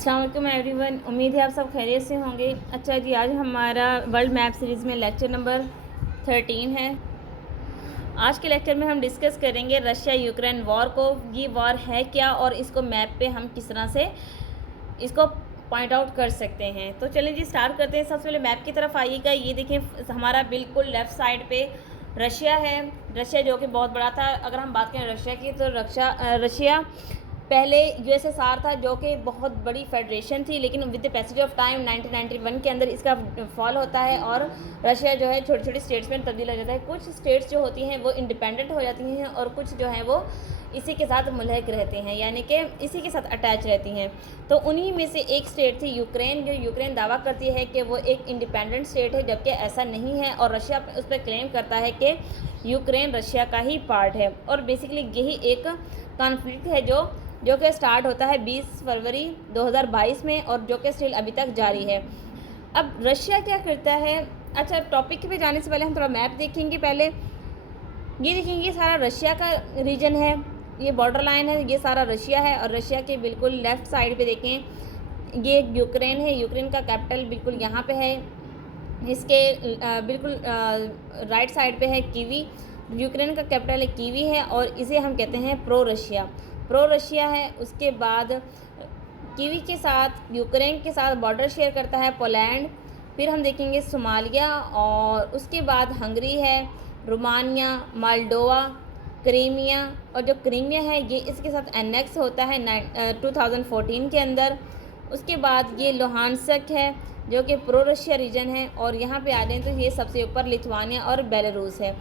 अस्सलाम वालेकुम एवरीवन, उम्मीद है आप सब खैरियत से होंगे। अच्छा जी, आज हमारा वर्ल्ड मैप सीरीज़ में लेक्चर नंबर 13 है। आज के लेक्चर में हम डिस्कस करेंगे रशिया यूक्रेन वॉर को। ये वॉर है क्या और इसको मैप पे हम किस तरह से इसको पॉइंट आउट कर सकते हैं। तो चलिए जी स्टार्ट करते हैं। सबसे पहले मैप की तरफ आइएगा। ये देखें हमारा बिल्कुल लेफ़्ट साइड पे रशिया है। रशिया जो कि बहुत बड़ा था। अगर हम बात करें रशिया की तो रशिया पहले यूएसएसआर था जो कि बहुत बड़ी फेडरेशन थी, लेकिन with the passage of time 1991 के अंदर इसका फॉल होता है और रशिया जो है छोटी छोटी स्टेट्स में तब्दील हो जाता है। कुछ स्टेट्स जो होती हैं वो इंडिपेंडेंट हो जाती हैं और कुछ जो हैं वो इसी के साथ मुल्हक रहते हैं, यानी कि इसी के साथ अटैच रहती हैं। तो उन्हीं में से एक स्टेट थी यूक्रेन, जो यूक्रेन दावा करती है कि वो एक इंडिपेंडेंट स्टेट है, जबकि ऐसा नहीं है और रशिया उस पर क्लेम करता है कि यूक्रेन रशिया का ही पार्ट है। और बेसिकली यही एक कॉन्फ्लिक्ट है जो कि स्टार्ट होता है 20 फरवरी 2022 में और जो कि स्टिल अभी तक जारी है। अब रशिया क्या करता है। अच्छा, टॉपिक पे जाने से पहले हम थोड़ा मैप देखेंगे। पहले ये देखेंगे, ये सारा रशिया का रीजन है, ये बॉर्डर लाइन है, ये सारा रशिया है। और रशिया के बिल्कुल लेफ़्ट साइड पे देखें ये यूक्रेन है। यूक्रेन का कैपिटल बिल्कुल यहाँ पे है। इसके बिल्कुल राइट साइड पे है कीवी। यूक्रेन का कैपिटल है कीवी है और इसे हम कहते हैं प्रो रशिया है। उसके बाद कीवी के साथ यूक्रेन के साथ बॉर्डर शेयर करता है पोलैंड। फिर हम देखेंगे सोमालिया और उसके बाद हंगरी है, रोमानिया, मोल्डोवा, क्रीमिया। और जो क्रीमिया है ये इसके साथ एनेक्स होता है 2014 के अंदर। उसके बाद ये लोहानस्क है जो कि प्रो रशिया रीजन है। और यहाँ पे आ जाएँ तो ये सबसे ऊपर लिथुआनिया और बेलारूस है।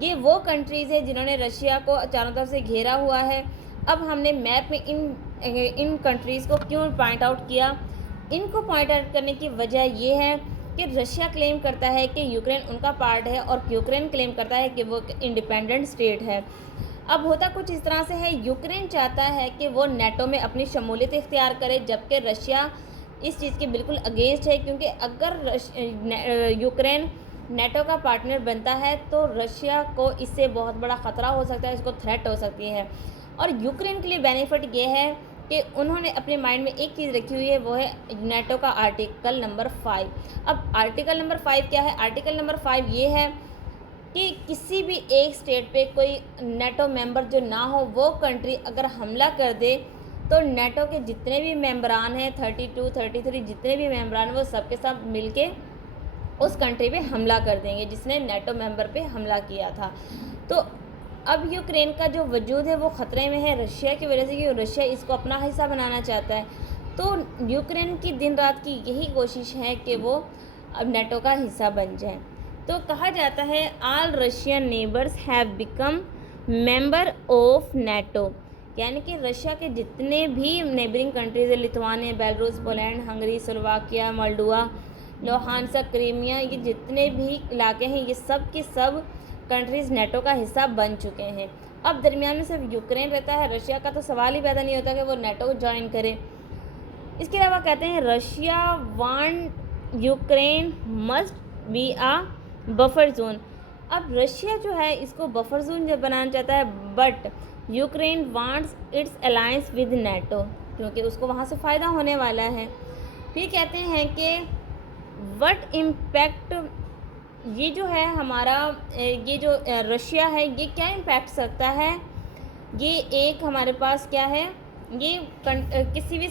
ये वो कंट्रीज़ है जिन्होंने रशिया को चारों तरफ से घेरा हुआ है। अब हमने मैप में इन कंट्रीज़ को क्यों पॉइंट आउट किया। इनको पॉइंट आउट करने की वजह ये है कि रशिया क्लेम करता है कि यूक्रेन उनका पार्ट है और यूक्रेन क्लेम करता है कि वो इंडिपेंडेंट स्टेट है। अब होता कुछ इस तरह से है, यूक्रेन चाहता है कि वो नेटो में अपनी शमूलियत इख्तियार करे, जबकि रशिया इस चीज़ के बिल्कुल अगेंस्ट है, क्योंकि अगर यूक्रेन नेटो का पार्टनर बनता है तो रशिया को इससे बहुत बड़ा ख़तरा हो सकता है, इसको थ्रेट हो सकती है। और यूक्रेन के लिए बेनिफिट ये है कि उन्होंने अपने माइंड में एक चीज़ रखी हुई है, वो है नेटो का आर्टिकल नंबर 5। अब आर्टिकल नंबर 5 क्या है। आर्टिकल नंबर 5 ये है कि किसी भी एक स्टेट पे कोई नेटो मेंबर जो ना हो, वो कंट्री अगर हमला कर दे तो नेटो के जितने भी मेंबरान हैं 32, 33 जितने भी मेंबरान वो सबके सब मिलके उस कंट्री पे हमला कर देंगे जिसने नेटो मेंबर पे हमला किया था। तो अब यूक्रेन का जो वजूद है वो ख़तरे में है रशिया की वजह से, कि रशिया इसको अपना हिस्सा बनाना चाहता है। तो यूक्रेन की दिन रात की यही कोशिश है कि वो अब नेटो का हिस्सा बन जाए। तो कहा जाता है all Russian neighbours have become member of NATO, यानी कि रशिया के जितने भी नेबरिंग कंट्रीज़ है, Lithuania, Belarus, Poland, Hungary, Slovakia, Moldova, Luhansk, Crimea, ये जितने भी इलाके हैं ये सब के सब कंट्रीज़ नेटो का हिस्सा बन चुके हैं। अब दरमियान में सिर्फ यूक्रेन रहता है। रशिया का तो सवाल ही पैदा नहीं होता कि वो नेटो को ज्वाइन करे। इसके अलावा कहते हैं Russia want Ukraine must be a buffer zone. अब रशिया जो है इसको बफर जोन जब बनाना चाहता है, but Ukraine wants its alliance with NATO, क्योंकि उसको वहाँ से फ़ायदा होने वाला है। फिर कहते हैं कि व्हाट इम्पैक्ट ये जो है हमारा ये जो रशिया है ये क्या इम्पैक्ट सकता है। ये एक हमारे पास क्या है, ये किसी भी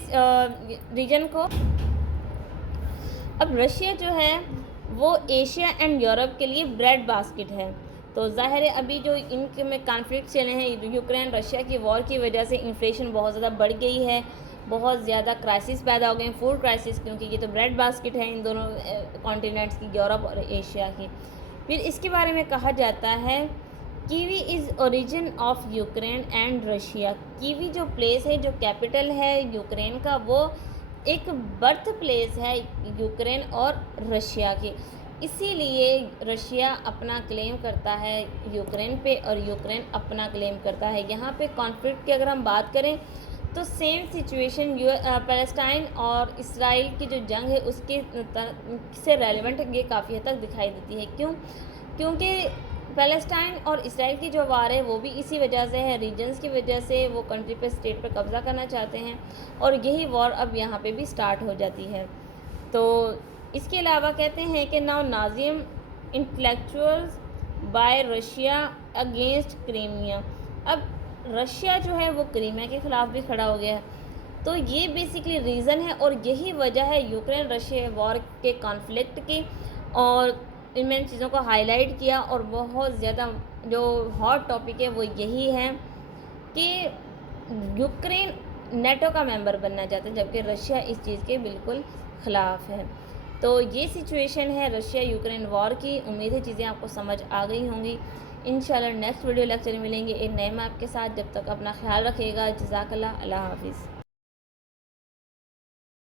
रीजन को। अब रशिया जो है वो एशिया एंड यूरोप के लिए ब्रेड बास्केट है। तो ज़ाहिर है अभी जो इनके में कॉन्फ्लिक्ट चले हैं यूक्रेन रशिया की वॉर की वजह से इन्फ्लेशन बहुत ज़्यादा बढ़ गई है, बहुत ज़्यादा क्राइसिस पैदा हो गए हैं, फूड क्राइसिस, क्योंकि ये तो ब्रेड बास्केट है इन दोनों कॉन्टिनेंट्स की, यूरोप और एशिया की। फिर इसके बारे में कहा जाता है kiwi is origin of Ukraine and Russia. Kiwi जो प्लेस है, जो कैपिटल है यूक्रेन का, वो एक बर्थ प्लेस है यूक्रेन और रशिया की। इसीलिए रशिया अपना क्लेम करता है यूक्रेन पे और यूक्रेन अपना क्लेम करता है। यहाँ पे कॉन्फ्लिक्ट की अगर हम बात करें तो सेम सिचुएशन पैलेस्टाइन और इसराइल की जो जंग है उसके से रेलेवेंट ये काफ़ी हद तक दिखाई देती है। क्यों? क्योंकि पैलेस्टाइन और इसराइल की जो वार है वो भी इसी वजह से है, रीजन्स की वजह से वो कंट्री पे, स्टेट पे कब्ज़ा करना चाहते हैं और यही वॉर अब यहाँ पे भी स्टार्ट हो जाती है। तो इसके अलावा कहते हैं कि now Nazim intellectuals bye Russia against Crimea. अब रशिया जो है वो क्रीमिया के ख़िलाफ़ भी खड़ा हो गया है। तो ये बेसिकली रीज़न है और यही वजह है यूक्रेन रशिया वॉर के कॉन्फ्लिक्ट की। और इनमें इन चीज़ों को हाईलाइट किया और बहुत ज़्यादा जो हॉट टॉपिक है वो यही है कि यूक्रेन नेटो का मेंबर बनना चाहते हैं, जबकि रशिया इस चीज़ के बिल्कुल ख़िलाफ़ है। तो ये सिचुएशन है रशिया यूक्रेन वॉर की। उम्मीद है चीज़ें आपको समझ आ गई होंगी। इंशाल्लाह नेक्स्ट वीडियो लेक्चर में मिलेंगे एक नए मैप के साथ। जब तक अपना ख्याल रखिएगा। जज़ाकल्लाह, अल्लाह हाफ़िज़।